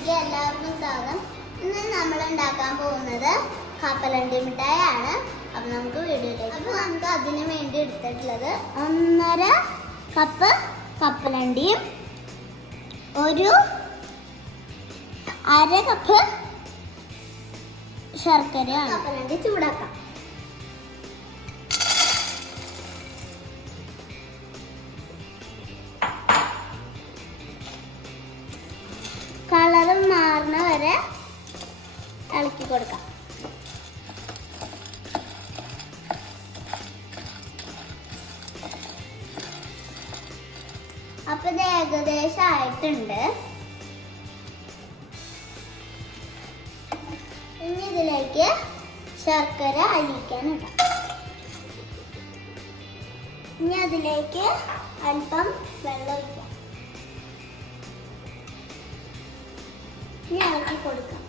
വീഡിയോയിലേക്ക് എല്ലാവർക്കും സ്വാഗതം. ഇന്ന് നമ്മൾ ഉണ്ടാക്കാൻ പോകുന്നത് കപ്പലണ്ടി മിഠായിയാണ്. അപ്പം നമുക്ക് വീഡിയോയിലേക്ക്. അപ്പോൾ നമുക്ക് അതിന് വേണ്ടി എടുത്തിട്ടുള്ളത് 1.5 കപ്പ് കപ്പലണ്ടിയും 1/2 കപ്പ് ശർക്കരയാണ്. കപ്പലണ്ടി ചൂടാക്കാം. കളറ് മാറുന്ന വരെ ഇളക്കി കൊടുക്കാം. അപ്പൊ ഇത് ഏകദേശം ആയിട്ടുണ്ട്. ഇനി ഇതിലേക്ക് ശർക്കര അരിക്കാനിടാം. ഇനി അതിലേക്ക് അല്പം വെള്ളം ഒഴിക്കാം. ഇളക്കി കൊടുക്കാം.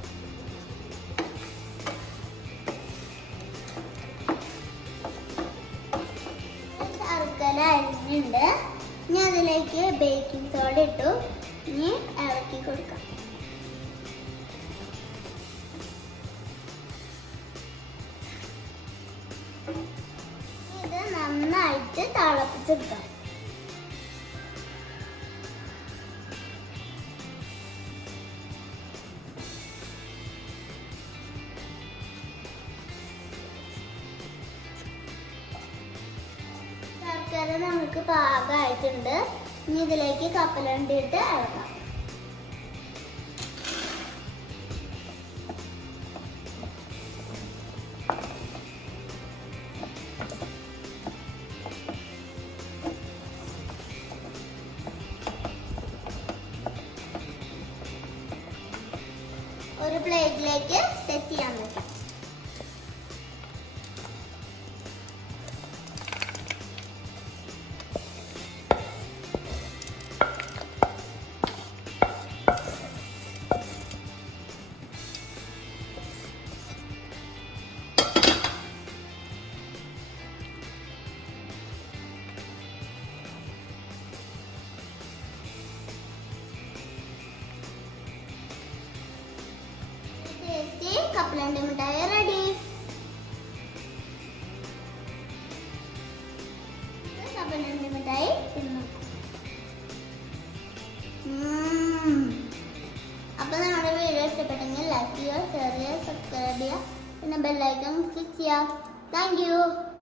ശർക്കര അരിഞ്ഞിട്ടുണ്ട്. ഇനി അതിലേക്ക് ബേക്കിംഗ് സോഡ ഇട്ടു. ഇനി ഇളക്കി കൊടുക്കാം. ഇത് നന്നായിട്ട് തിളപ്പിച്ചെടുക്കാം. ശർക്കര നമുക്ക് പാകമായിട്ടുണ്ട്. ഇനി ഇതിലേക്ക് കപ്പലണ്ടി ഇട്ട് ഇളക്കാം. ഒരു പ്ലേറ്റിലേക്ക് സെറ്റ് ചെയ്യാൻ വെക്കാം. കപ്പലണ്ടി മിഠായി റെഡി. കപ്പലണ്ടി മിഠായി അപ്പൊ നമ്മുടെ വീഡിയോ ഇഷ്ടപ്പെട്ടെങ്കിൽ ലൈക്ക് ചെയ്യുക, ഷെയർ ചെയ്യുക, സബ്സ്ക്രൈബ് ചെയ്യുക, പിന്നെ ബെല്ലൈക്കൺ ക്ലിക്ക് ചെയ്യുക. Thank you.